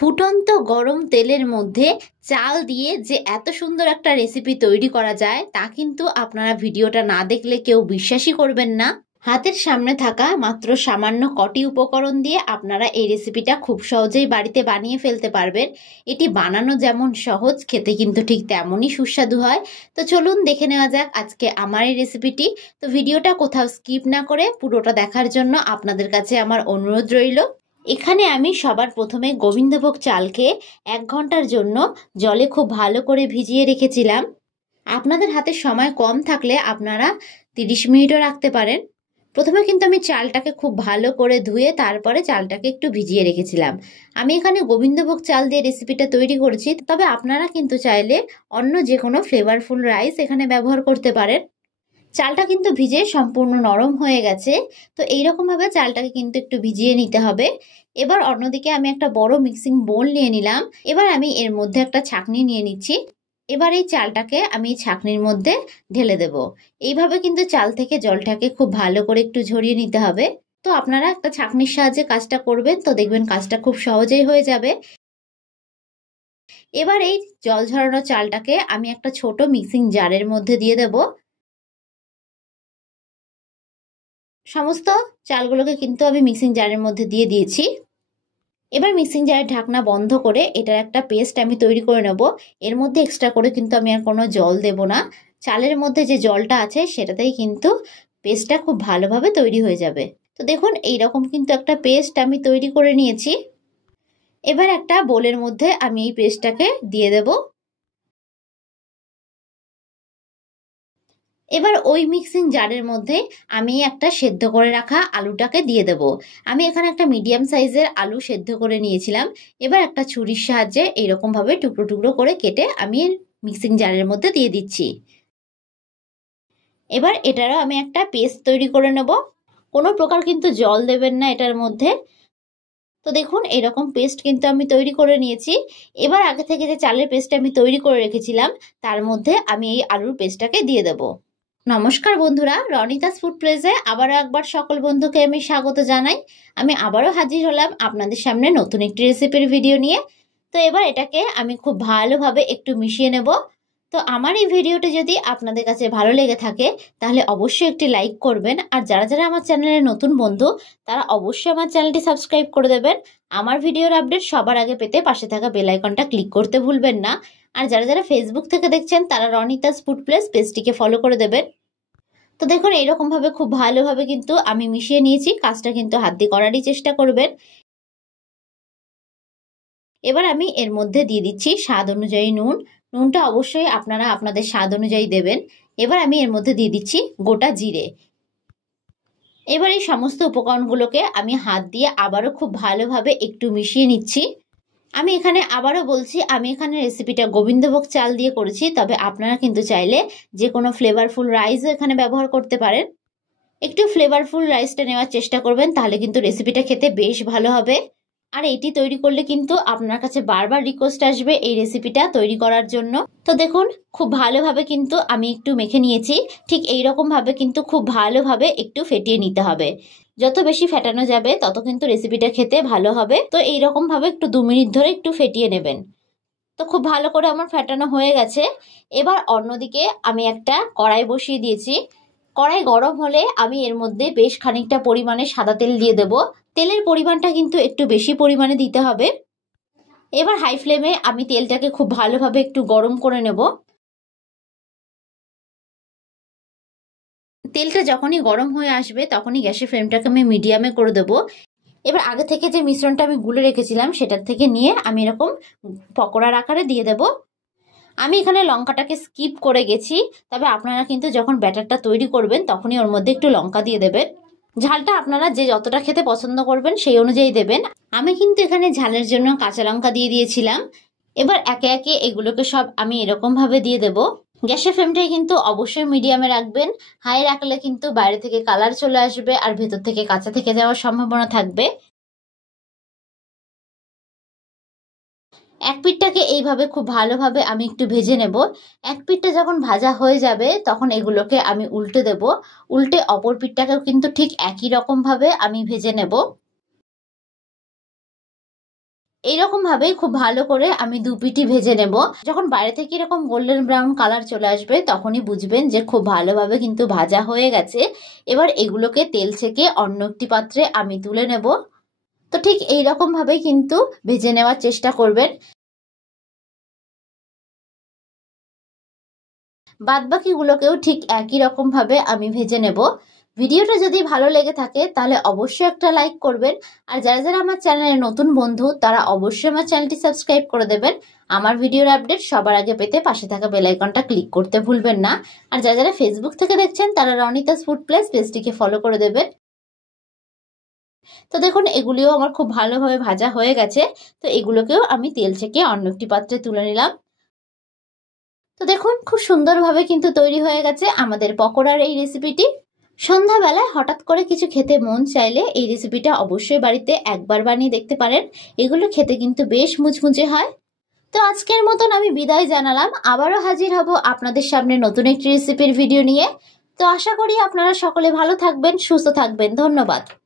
ফুটন্ত গরম তেলের মধ্যে চাল দিয়ে যে এত সুন্দর একটা রেসিপি তৈরি করা যায় তা কিন্তু আপনারা ভিডিওটা না দেখলে কেউ বিশ্বাসই করবেন না। হাতের সামনে থাকা মাত্র সামান্য কটি উপকরণ দিয়ে আপনারা এই রেসিপিটা খুব সহজেই বাড়িতে বানিয়ে ফেলতে পারবেন। এটি বানানো যেমন সহজ, খেতে কিন্তু ঠিক তেমনই সুস্বাদু হয়। তো চলুন দেখে নেওয়া যাক আজকে আমার এই রেসিপিটি। তো ভিডিওটা কোথাও স্কিপ না করে পুরোটা দেখার জন্য আপনাদের কাছে আমার অনুরোধ রইল। এখানে আমি সবার প্রথমে গোবিন্দভোগ চালকে 1 ঘন্টার জন্য জলে খুব ভালো করে ভিজিয়ে রেখেছিলাম। আপনাদের হাতে সময় কম থাকলে আপনারা 30 মিনিটও রাখতে পারেন। প্রথমে কিন্তু আমি চালটাকে খুব ভালো করে ধুয়ে তারপরে চালটাকে একটু ভিজিয়ে রেখেছিলাম। আমি এখানে গোবিন্দভোগ চাল দিয়ে রেসিপিটা তৈরি করেছি, তবে আপনারা কিন্তু চাইলে অন্য যে কোনো ফ্লেভারফুল রাইস এখানে ব্যবহার করতে পারেন। চালটা কিন্তু ভিজে সম্পূর্ণ নরম হয়ে গেছে। তো এইরকম ভাবে চালটাকে কিন্তু একটু ভিজিয়ে নিতে হবে। এবার অন্যদিকে আমি একটা বড় মিক্সিং বোল নিয়ে নিলাম। এবার আমি এর মধ্যে একটা ছাঁকনি নিয়ে নিচ্ছি। এবার এই চালটাকে আমি ছাঁকনির মধ্যে ঢেলে দেব। এইভাবে কিন্তু চাল থেকে জলটাকে খুব ভালো করে একটু ঝরিয়ে নিতে হবে। তো আপনারা একটা ছাঁকনির সাহায্যে কাজটা করবেন, তো দেখবেন কাজটা খুব সহজেই হয়ে যাবে। এবার এই জল ঝরানো চালটাকে আমি একটা ছোট মিক্সিং জারের মধ্যে দিয়ে দেব। সমস্ত চালগুলোকে কিন্তু আমি মিক্সিং জারের মধ্যে দিয়ে দিয়েছি। এবার মিক্সিং জারের ঢাকনা বন্ধ করে এটার একটা পেস্ট আমি তৈরি করে নেব। এর মধ্যে এক্সট্রা করে কিন্তু আমি আর কোনো জল দেব না। চালের মধ্যে যে জলটা আছে সেটাতেই কিন্তু পেস্টটা খুব ভালোভাবে তৈরি হয়ে যাবে। তো দেখুন এইরকম কিন্তু একটা পেস্ট আমি তৈরি করে নিয়েছি। এবার একটা বোলের মধ্যে আমি এই পেস্টটাকে দিয়ে দেব। এবার ওই মিক্সিং জারের মধ্যে আমি একটা সেদ্ধ করে রাখা আলুটাকে দিয়ে দেব। আমি এখানে একটা মিডিয়াম সাইজের আলু সেদ্ধ করে নিয়েছিলাম। এবার একটা ছুরির সাহায্যে এইরকম ভাবে টুকরো টুকরো করে কেটে আমি মিক্সিং জারের মধ্যে দিয়ে দিচ্ছি। এবার এটারও আমি একটা পেস্ট তৈরি করে নেব। কোনো প্রকার কিন্তু জল দেবেন না এটার মধ্যে। তো দেখুন এরকম পেস্ট কিন্তু আমি তৈরি করে নিয়েছি। এবার আগে থেকে যে চালের পেস্ট আমি তৈরি করে রেখেছিলাম তার মধ্যে আমি এই আলুর পেস্টটাকে দিয়ে দেব। নমস্কার বন্ধুরা, রনিতাস ফুড প্লেসে আবারও একবার সকল বন্ধুকে আমি স্বাগত জানাই। আমি আবারও হাজির হলাম আপনাদের সামনে নতুন একটি রেসিপির ভিডিও নিয়ে। তো এবার এটাকে আমি খুব ভালোভাবে একটু মিশিয়ে নেব। তো আমার এই ভিডিওটা যদি আপনাদের কাছে ভালো লেগে থাকে তাহলে অবশ্যই একটি লাইক করবেন। আর যারা যারা আমার চ্যানেলের নতুন বন্ধু তারা অবশ্যই আমার চ্যানেলটি সাবস্ক্রাইব করে দেবেন। আমার ভিডিওর আপডেট সবার আগে পেতে পাশে থাকা বেল আইকনটা ক্লিক করতে ভুলবেন না। আর যারা যারা ফেসবুক থেকে দেখছেন তারা রনিতাস ফুড প্লেস পেজটিকে ফলো করে দেবেন। তো দেখুন এইরকম ভাবে খুব ভালোভাবে কিন্তু আমি মিশিয়ে নিয়েছি। কাজটা কিন্তু হাত দিয়ে করারই চেষ্টা করবেন। এবার আমি এর মধ্যে দিয়ে দিচ্ছি স্বাদ অনুযায়ী নুন। নুনটা অবশ্যই আপনারা আপনাদের স্বাদ অনুযায়ী দেবেন। এবার আমি এর মধ্যে দিয়ে দিচ্ছি গোটা জিরে। এবার এই সমস্ত উপকরণগুলোকে আমি হাত দিয়ে আবারও খুব ভালোভাবে একটু মিশিয়ে নিচ্ছি। আমি এখানে আবারও বলছি, আমি এখানে রেসিপিটা গোবিন্দভোগ চাল দিয়ে করেছি, তবে আপনারা কিন্তু চাইলে যে কোনো ফ্লেভারফুল রাইসও এখানে ব্যবহার করতে পারেন। একটু ফ্লেভারফুল রাইসটা নেওয়ার চেষ্টা করবেন, তাহলে কিন্তু রেসিপিটা খেতে বেশ ভালো হবে। আর এটি তৈরি করলে কিন্তু আপনার কাছে বারবার রিকোয়েস্ট আসবে এই রেসিপিটা তৈরি করার জন্য। তো দেখুন খুব ভালোভাবে কিন্তু আমি একটু মেখে নিয়েছি। ঠিক এইরকম ভাবে কিন্তু খুব ভালোভাবে একটু ফেটিয়ে নিতে হবে। যত বেশি ফেটানো যাবে তত কিন্তু রেসিপিটা খেতে ভালো হবে। তো এইরকম ভাবে একটু 2 মিনিট ধরে একটু ফেটিয়ে নেবেন। তো খুব ভালো করে আমার ফেটানো হয়ে গেছে। এবার অন্যদিকে আমি একটা কড়াই বসিয়ে দিয়েছি। কড়াই গরম হলে আমি এর মধ্যে বেশ খানিকটা পরিমাণে সাদা তেল দিয়ে দেব। তেলের পরিমাণটা কিন্তু একটু বেশি পরিমাণে দিতে হবে। এবার হাই ফ্লেমে আমি তেলটাকে খুব ভালোভাবে একটু গরম করে নেব। তেলটা যখনই গরম হয়ে আসবে তখনই গ্যাসের ফ্লেমটাকে আমি মিডিয়ামে করে দেব। এবার আগে থেকে যে মিশ্রণটা আমি গুলে রেখেছিলাম সেটার থেকে নিয়ে আমি এরকম পকোড়ার আকারে দিয়ে দেব। আমি এখানে লঙ্কাটাকে স্কিপ করে গেছি, তবে আপনারা কিন্তু যখন ব্যাটারটা তৈরি করবেন তখনই ওর মধ্যে একটু লঙ্কা দিয়ে দেবেন। ঝালটা আপনারা যে যতটা খেতে পছন্দ করবেন সেই অনুযায়ী দেবেন। আমি কিন্তু এখানে ঝালের জন্য কাঁচা লঙ্কা দিয়ে দিয়েছিলাম। এবার একে একে এগুলোকে সব আমি এরকম ভাবে দিয়ে দেব। গ্যাসের ফ্লেমটাই কিন্তু অবশ্যই মিডিয়ামে রাখবেন। হাই রাখলে কিন্তু বাইরে থেকে কালার চলে আসবে আর ভেতর থেকে কাঁচা থেকে যাওয়ার সম্ভাবনা থাকবে। এক পিঠটাকে এইভাবে খুব ভালোভাবে আমি একটু ভেজে নেব। এক পিঠটা যখন ভাজা হয়ে যাবে তখন এগুলোকে আমি উল্টে দেব। উল্টে অপর পিঠটাকেও কিন্তু ঠিক একই রকম ভাবে আমি ভেজে নেব। এইরকম ভাবে খুব ভালো করে আমি দু পিঠই ভেজে নেব। যখন বাইরে থেকে এরকম গোল্ডেন ব্রাউন কালার চলে আসবে তখনই বুঝবেন যে খুব ভালোভাবে কিন্তু ভাজা হয়ে গেছে। এবার এগুলোকে তেল থেকে অন্য একটি পাত্রে আমি তুলে নেব। তো ঠিক এইরকম ভাবেই কিন্তু ভেজে নেওয়ার চেষ্টা করবেন। বাদবাকিগুলোকেও ঠিক একই রকম ভাবে আমি ভেজে নেব। ভিডিওটা যদি ভালো লেগে থাকে তাহলে অবশ্যই একটা লাইক করবেন। আর যারা যারা আমার চ্যানেলে নতুন বন্ধু তারা অবশ্যই আমার চ্যানেলটি সাবস্ক্রাইব করে দেবেন। আমার ভিডিওর আপডেট সবার আগে পেতে পাশে থাকা বেল আইকনটা ক্লিক করতে ভুলবেন না। আর যারা যারা ফেসবুক থেকে দেখছেন তারা রনিতাস ফুড প্লেস পেজটিকে ফলো করে দেবেন। তো দেখুন এগুলিও আমার খুব ভালোভাবে ভাজা হয়ে গেছে। তো এগুলোকেও আমি তেল থেকে অন্য একটি পাত্রে তুলে নিলাম। তো দেখুন খুব সুন্দরভাবে কিন্তু তৈরি হয়ে গেছে আমাদের পকোড়ার এই রেসিপিটি। সন্ধ্যাবেলায় হঠাৎ করে কিছু খেতে মন চাইলে এই রেসিপিটা অবশ্যই বাড়িতে একবার বানিয়ে দেখতে পারেন। এগুলো খেতে কিন্তু বেশ মুচমুচে হয়। তো আজকের মতন আমি বিদায় জানালাম। আবারও হাজির হব আপনাদের সামনে নতুন একটি রেসিপির ভিডিও নিয়ে। তো আশা করি আপনারা সকলে ভালো থাকবেন, সুস্থ থাকবেন। ধন্যবাদ।